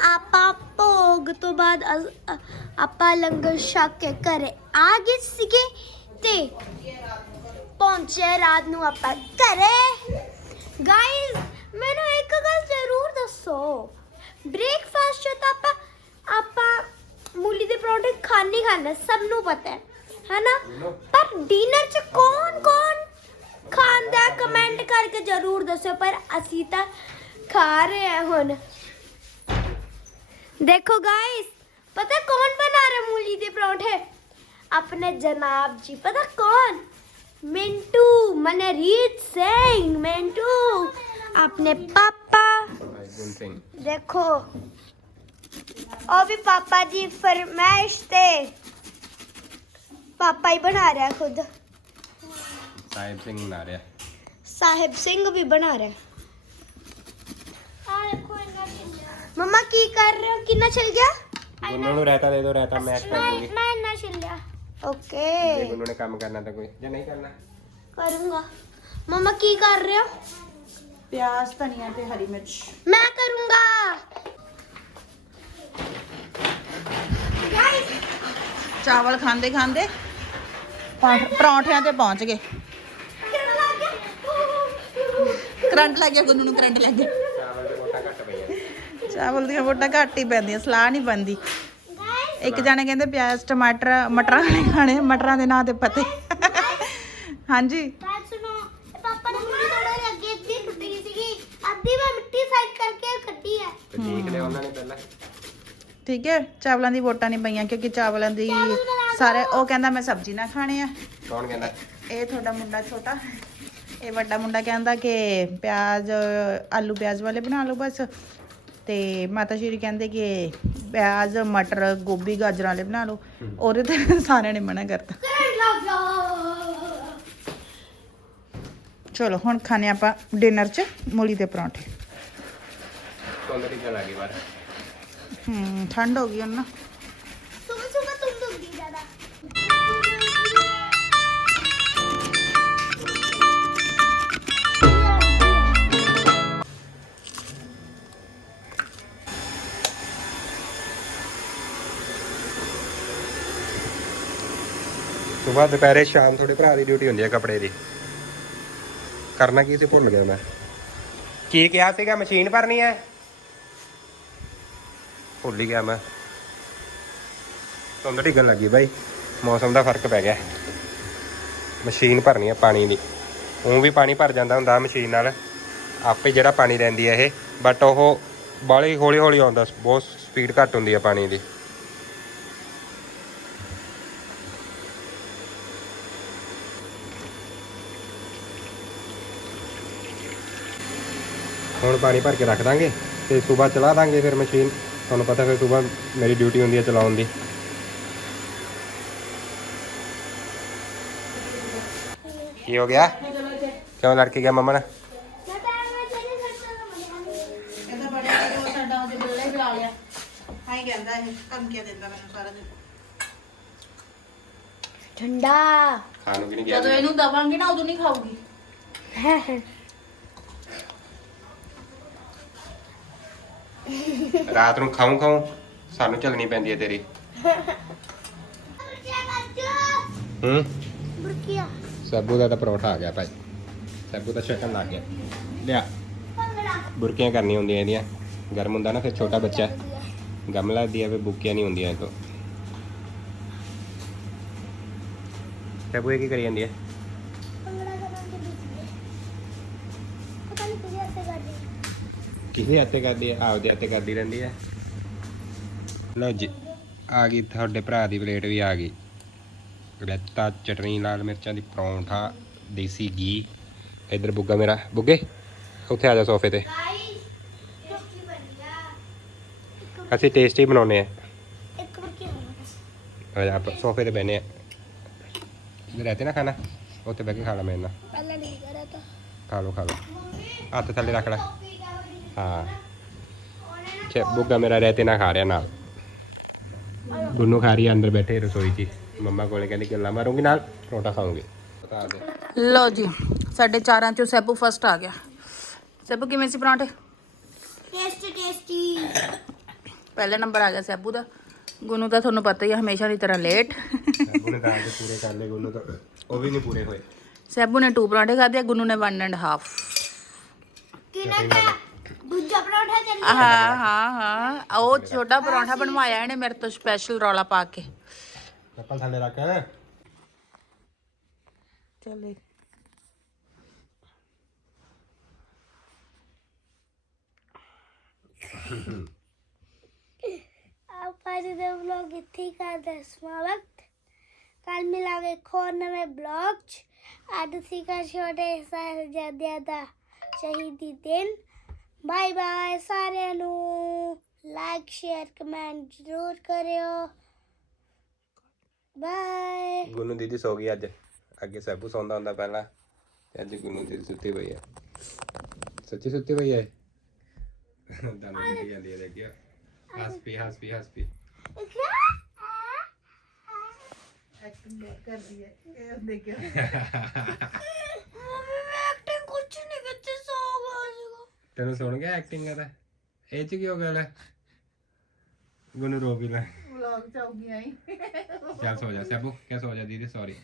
ਆਪਾਂ ਭੋਗ ਤੋਂ ਬਾਅਦ ਅ- ਅ- ਆਪਾਂ ਲੰਗਰ ਛਕ ਕੇ ਘਰੇ ਆ ਗਏ ਸੀਗੇ ਤੇ ਪਹੁੰਚੇ ਰਾਤ ਨੂੰ ਆਪਾਂ ਘਰੇ ਗਾਇਸ ਮੈਨੂੰ ਇੱਕ ਗੱਲ ਜ਼ਰੂਰ ਦੱਸੋ ਬ੍ਰੇਕਫਾਸਟ ਚ ਤਾਂ ਆਪਾਂ ਆਪਾਂ ਮੂਲੀ ਦੇ ਪਰੌਂਠੇ ਖਾਣੇ ਖਾਣੇ ਸਭ ਨੂੰ ਪਤਾ ਹੈ ਹੈਨਾ ਪਰ ਡਿਨਰ ਚ ਕੌਣ ਕੌਣ ਖਾਂਦਾ ਕਮੈਂਟ ਕਰਕੇ ਜ਼ਰੂਰ ਦੱਸੋ ਪਰ ਅਸੀਂ ਤਾਂ ਖਾ ਰਹੇ ਹਾਂ ਹੁਣ ਦੇਖੋ ਗਾਇਸ ਪਤਾ ਕੌਣ ਬਣਾ ਰਿਹਾ ਮੂਲੀ ਦੇ ਪਰੌਂਠੇ ਆਪਣੇ ਜਨਾਬ ਜੀ ਪਤਾ ਕੌਣ ਮਿੰਟੂ ਮਨਰੀਤ ਸਿੰਘ ਮਿੰਟੂ ਆਪਣੇ ਪਾਪਾ ਗੁਣ ਸਿੰਘ ਦੇਖੋ ਉਹ ਵੀ ਪਾਪਾ ਦੀ ਫਰਮਾਇਸ਼ ਤੇ ਪਾਪਾ ਹੀ ਬਣਾ ਰਿਹਾ ਖੁਦ। ਸਾਹਿਬ ਸਿੰਘ ਨਾ ਰਿਹਾ। ਸਾਹਿਬ ਸਿੰਘ ਵੀ ਬਣਾ ਰਿਹਾ। ਮਮਾ ਕੀ ਕਰ ਰਹੇ ਹੋ? ਕਿੰਨਾ ਛਿਲ ਗਿਆ? ਗੁੰਨੂ ਨੂੰ ਰਹਿਤਾ ਦੇ ਦੋ ਰਹਿਤਾ ਮੈਚ ਕਰ ਦੂੰਗੀ ਮੈਂ ਇੰਨਾ ਛਿਲ ਗਿਆ। ਜੇ ਓਕੇ ਗੁੰਨੂ ਨੇ ਕੰਮ ਕਰਨਾ ਤਾਂ ਕੋਈ ਜੇ ਨਹੀਂ ਕਰਨਾ। ਕਰੂੰਗਾ। ਮਮਾ ਕੀ ਕਰ ਰਹੇ ਹੋ? ਪਿਆਜ਼ ਧਨੀਆ ਤੇ ਹਰੀ ਮਿਰਚ। ਮੈਂ ਕਰੂੰਗਾ। ਚਾਵਲ ਖਾਂਦੇ ਖਾਂਦੇ ਪਰੌਂਠਿਆਂ ਤੇ ਪਹੁੰਚ ਗਏ। ਕਿਹੜਾ ਲੱਗ ਗਿਆ ਕਰੰਟ ਲੱਗ ਗਿਆ ਗੁੰਨੂ ਨੂੰ ਕਰੰਟ ਲੱਗ ਗਿਆ। ਚਾਵਲ ਤੇ ਮੋਟਾ ਘੱਟ ਪਈਆਂ ਚਾਵਲ ਦੀਆਂ ਵੋਟਾਂ ਘੱਟ ਹੀ ਪੈਂਦੀਆਂ ਸਲਾਹ ਨਹੀਂ ਬੰਦੀ ਗਾਇਸ ਇੱਕ ਜਾਣੇ ਕਹਿੰਦੇ ਪਿਆਜ਼ ਟਮਾਟਰ ਮਟਰਾਂ ਵਾਲੇ ਖਾਣੇ ਮਟਰਾਂ ਦੇ ਨਾਂ ਤੇ ਪਤੇ। ਹਾਂਜੀ। ਬਾਤ ਸੁਣੋ ਇਹ ਪਾਪਾ ਨੇ ਮੁੰਡੀ ਥੋੜਾ ਜਿਹਾ ਅੱਗੇ ਅੱਧੀ ਟੁੱਟ ਗਈ ਸੀਗੀ। ਅੱਧੀ ਮੈਂ ਮਿੱਟੀ ਸਾਈਡ ਕਰਕੇ ਕੱਢੀ ਹੈ। ਤੇ ਦੇਖ ਲਿਆ ਉਹਨਾਂ ਨੇ ਪਹਿਲਾਂ। ਠੀਕ ਹੈ? ਚਾਵਲਾਂ ਦੀ ਵੋਟਾਂ ਨਹੀਂ ਪਈਆਂ ਕਿਉਂਕਿ ਚਾਵਲਾਂ ਦੀ ਸਾਰੇ ਉਹ ਕਹਿੰਦਾ ਮੈਂ ਸਬਜ਼ੀ ਨਾ ਖਾਣੇ ਆ। ਕੌਣ ਕਹਿੰਦਾ? ਇਹ ਤੁਹਾਡਾ ਮੁੰਡਾ ਛੋਟਾ। ਇਹ ਵੱਡਾ ਮੁੰਡਾ ਕਹਿੰਦਾ ਕਿ ਪਿਆਜ਼ ਆਲੂ ਪਿਆਜ਼ ਵਾਲੇ ਬਣਾ ਲਓ ਬਸ। ਤੇ ਮਾਤਾ ਸ਼੍ਰੀ ਕਹਿੰਦੇ ਕਿ ਪਿਆਜ਼ ਮਟਰ ਗੋਭੀ ਗਾਜਰਾਂ ਵਾਲੇ ਬਣਾ ਲਓ। ਉਹਦੇ ਤੇ ਸਾਰਿਆਂ ਨੇ ਮਨਾ ਕਰਤਾ। ਚਲੋ ਹੁਣ ਖਾਣੇ ਆਪਾਂ ਡਿਨਰ 'ਚ ਮੂਲੀ ਦੇ ਪਰੌਂਠੇ। ਕੋਲ ਦੀ ਗਈ ਬਾਹਰ। ਹੂੰ ਠੰਡ ਹੋ ਗਈ ਹੁਣ ਨਾ। ਸੁਬਹ ਸੁਬਹ ਤੁਮ ਦੁਖਦੀ ਜ਼ਿਆਦਾ। ਸਵੇਰ ਦੁਪਹਿਰੇ ਸ਼ਾਮ ਤੁਹਾਡੇ ਭਰਾ ਦੀ ਡਿਊਟੀ ਹੁੰਦੀ ਹੈ ਕੱਪੜੇ ਦੀ। ਕਰਨਾ ਕੀ ਸੀ ਭੁੱਲ ਗਿਆ ਮੈਂ। ਕੀ ਕਿਹਾ ਸੀਗਾ ਮਸ਼ੀਨ ਭਰਨੀ ਹੈ? ਭੁੱਲ ਹੀ ਗਿਆ ਮੈਂ। ਧੁੰਦ ਡਿੱਗਣ ਲੱਗੀ ਬਾਈ। ਮੌਸਮ ਦਾ ਫ਼ਰਕ ਪੈ ਗਿਆ। ਮਸ਼ੀਨ ਭਰਨੀ ਹੈ ਪਾਣੀ ਦੀ। ਉਹ ਵੀ ਪਾਣੀ ਭਰ ਜਾਂਦਾ ਹੁੰਦਾ ਮਸ਼ੀਨ ਨਾਲ। ਆਪੇ ਜਿਹੜਾ ਪਾਣੀ ਰਹਿੰਦੀ ਹੈ ਇਹ। ਬਟ ਉਹ ਬਾਹਲੀ ਹੌਲੀ ਹੌਲੀ ਆਉਂਦਾ। ਬਹੁਤ ਸਪੀਡ ਘੱਟ ਹੁੰਦੀ ਹੈ ਪਾਣੀ ਦੀ। ਹੁਣ ਪਾਣੀ ਭਰ ਕੇ ਰੱਖ ਦਾਂਗੇ। ਤੇ ਸਵੇਰ ਚਲਾ ਦਾਂਗੇ ਫਿਰ ਮਸ਼ੀਨ। ਤੁਹਾਨੂੰ ਪਤਾ ਫਿਰ ਸਵੇਰ ਮੇਰੀ ਡਿਊਟੀ ਹੁੰਦੀ ਹੈ ਚਲਾਉਣ ਦੀ। ਕੀ ਹੋ ਗਿਆ? ਕਿਉਂ ਲੜ ਕੇ ਗਿਆ ਮੰਮਾ ਨਾਲ ਇਹਦਾ ਬੜਾ ਉਹ ਸਾਡਾ ਉਹਦੇ ਬਿੱਲੇ ਹੀ ਬੁਲਾ ਲਿਆ ਹਾਈ ਕਹਿੰਦਾ ਇਹ ਧਮਕੀਆਂ ਦਿੰਦਾ ਮੈਨੂੰ ਸਾਰਾ ਦਿਨ ਠੰਡਾ। ਖਾਣ ਨੂੰ ਵੀ ਨਹੀਂ ਗਿਆ ਜਦੋਂ ਇਹਨੂੰ ਦਵਾਂਗੇ ਨਾ ਉਦੋਂ ਨਹੀਂ ਖਾਊਗੀ। ਰਾਤ ਨੂੰ ਖਾਉਂ ਖਾਉਂ ਸਾਨੂੰ ਚੱਲਣੀ ਪੈਂਦੀ ਹੈ ਤੇਰੀ। ਹੂੰ? ਬੁਰਕੀਆ। ਸੱਬੂ ਦਾ ਤਾਂ ਪਰੌਠਾ ਆ ਗਿਆ ਭਾਈ। ਸੱਬੂ ਦਾ ਛਕਣ ਲੱਗ ਗਿਆ। ਲਿਆ। ਬੁਰਕੀਆਂ ਕਰਨੀਆਂ ਹੁੰਦੀਆਂ ਇਹਦੀਆਂ। ਗਰਮ ਹੁੰਦਾ ਨਾ ਫਿਰ ਛੋਟਾ ਬੱਚਾ। ਗਮਲਾ ਦੀਆਂ ਵੀ ਬੁੱਕੀਆਂ ਨਹੀਂ ਹੁੰਦੀਆਂ ਇਹ ਤੋਂ। ਸੱਬੂ ਇਹ ਕੀ ਕਰੀ ਜਾਂਦੀ ਹੈ ਭੰਗੜਾ ਕਰਨ ਦੇ ਵਿੱਚ ਪਤਾ ਨਹੀਂ ਕਿਹਦੇ ਹੱਥੇ ਕਿਸੇ ਹੱਥੇ ਕਰਦੀ ਹੈ ਆਪਦੇ ਹੱਥੇ ਕਰਦੀ ਰਹਿੰਦੀ ਹੈ ਲਓ ਜੀ ਆ ਗਈ ਤੁਹਾਡੇ ਭਰਾ ਦੀ ਪਲੇਟ ਵੀ ਆ ਗਈ। ਰੈਤਾ ਚਟਨੀ ਲਾਲ ਮਿਰਚਾਂ ਦੀ ਪਰੌਂਠਾ ਦੇਸੀ ਘੀ। ਇਧਰ ਬੁੱਗਾ ਮੇਰਾ। ਬੁੱਗੇ ਉੱਥੇ ਆ ਜਾ ਸੋਫੇ ਤੇ। ਅਸੀਂ ਟੇਸਟੀ ਬਣਾਉਨੇ ਆ। ਇੱਕ ਬੁਰਕੀ ਆ ਜਾ ਆਪਾਂ ਸੋਫੇ ਤੇ ਬੈਨੇ ਆ। ਇਧਰ ਰਹਤੇ ਨਾ ਖਾਣਾ? ਉੱਥੇ ਬਹਿ ਕੇ ਖਾ ਲਾ ਮੇਰੇ ਨਾਲ। ਪਹਿਲਾਂ ਨਹੀਂ ਕਰਾ ਤਾ। ਖਾ ਲਓ ਖਾ ਲਓ। ਹੱਥ ਥੱਲੇ ਰੱਖ ਲੈ। ਹਾਂ। ਚੇ ਬੁੱਗਾ ਮੇਰਾ ਰਹਤੇ ਨਾ ਖਾ ਰਿਹਾ ਨਾਲ। ਗੁੰਨੂ ਖਾ ਰਹੀ ਹੈ ਅੰਦਰ ਬੈਠੇ ਰਸੋਈ 'ਚ। ਮੰਮਾ ਕੋਲੇ ਕਹਿੰਦੀ ਗੱਲਾਂ ਮਾਰੂੰਗੀ ਨਾਲ ਪਰੌਂਠਾ ਖਾਉਂਗੇ ਬਤਾ ਦੇ। ਲਓ ਜੀ ਸਾਡੇ ਚਾਰਾਂ ਚੋਂ ਸੈਬੂ ਫਸਟ ਆ ਗਿਆ। ਸੈਬੂ ਕਿਵੇਂ ਸੀ ਪਰਾਂਠੇ? ਟੇਸਟੀ ਟੇਸਟੀ ਪਹਿਲਾ ਨੰਬਰ ਆ ਗਿਆ ਸੈਬੂ ਦਾ। ਗੁਨੂੰ ਤਾਂ ਤੁਹਾਨੂੰ ਪਤਾ ਹੀ ਹੈ ਹਮੇਸ਼ਾ ਦੀ ਤਰ੍ਹਾਂ ਲੇਟ ਉਹਨੇ ਤਾਂ ਅੱਜ ਪੂਰੇ ਕਰ ਲਏ ਗੁੰਨੂ ਤਾਂ ਉਹ ਵੀ ਨਹੀਂ ਪੂਰੇ ਹੋਏ। ਸੈਬੂ ਨੇ 2 ਪਰਾਂਠੇ ਖਾਧੇ ਆ, ਗੁਨੂੰ ਨੇ 1 ਐਂਡ ਹਾਫ ਕਿਨੇ ਕਾ ਦੂਜਾ ਪਰੌਂਠਾ ਚੱਲੀ ਹਾਂ ਹਾਂ ਹਾਂ। ਉਹ ਛੋਟਾ ਪਰੌਂਠਾ ਬਣਵਾਇਆ ਇਹਨੇ ਮੇਰੇ ਤੋਂ ਸਪੈਸ਼ਲ ਰੌਲਾ ਪਾ ਕੇ। ਚੱਪਲ ਥੱਲੇ ਰੱਖ। ਚੱਲੇ ਆਪਾਂ ਜੀ ਦੇ ਵਲੌਗ ਇੱਥੇ ਹੀ ਕਰਦੇ ਸਮਾਪਤ ਕੱਲ ਮਿਲਾਂਗੇ ਇੱਕ ਹੋਰ ਨਵੇਂ ਬਲੌਗ 'ਚ। ਅੱਜ ਸੀਗਾ ਛੋਟੇ ਸਾਹਿਬਜ਼ਾਦਿਆਂ ਦਾ ਸ਼ਹੀਦੀ ਦਿਨ। ਬਾਏ ਬਾਏ ਸਾਰਿਆਂ ਨੂੰ। ਲਾਈਕ ਸ਼ੇਅਰ ਕਮੈਂਟ ਜ਼ਰੂਰ ਕਰਿਓ। ਬਾਏ ਗੁੰਨੂ ਦੀਦੀ ਸੋ ਗਈ ਅੱਜ। ਅੱਗੇ ਸੈਬੂ ਸੌਂਦਾ ਹੁੰਦਾ ਪਹਿਲਾਂ ਤੇ ਅੱਜ ਗੁੰਨੂ ਦੀਦੀ ਸੁੱਤੀ ਪਈ ਹੈ ਸੱਚੀ ਸੁੱਤੀ ਪਈ ਹੈ ਜਾਂਦੀ ਦੇਖਿਆ ਹੱਸ ਪੀ ਹੱਸ ਪੀ ਹੱਸ ਪੀ ਮੰਮੀ *laughs* ਤੈਨੂੰ ਸੁਣ ਗਿਆ ਐਕਟਿੰਗ ਕਰਦਾ ਇਹ ਚ ਕੀ ਹੋ ਗਿਆ ਲੈ? ਗੁੰਨੂ ਰੋ ਵੀ ਲੈ। ਵਲੌਗ ਚ ਆਉਗੀ ਆਈ ਚੱਲ ਸੋ ਜਾ ਸੈਬੂ। ਕਿਆ ਸੋ ਜਾ ਦੀਦੀ ਸੌਰੀ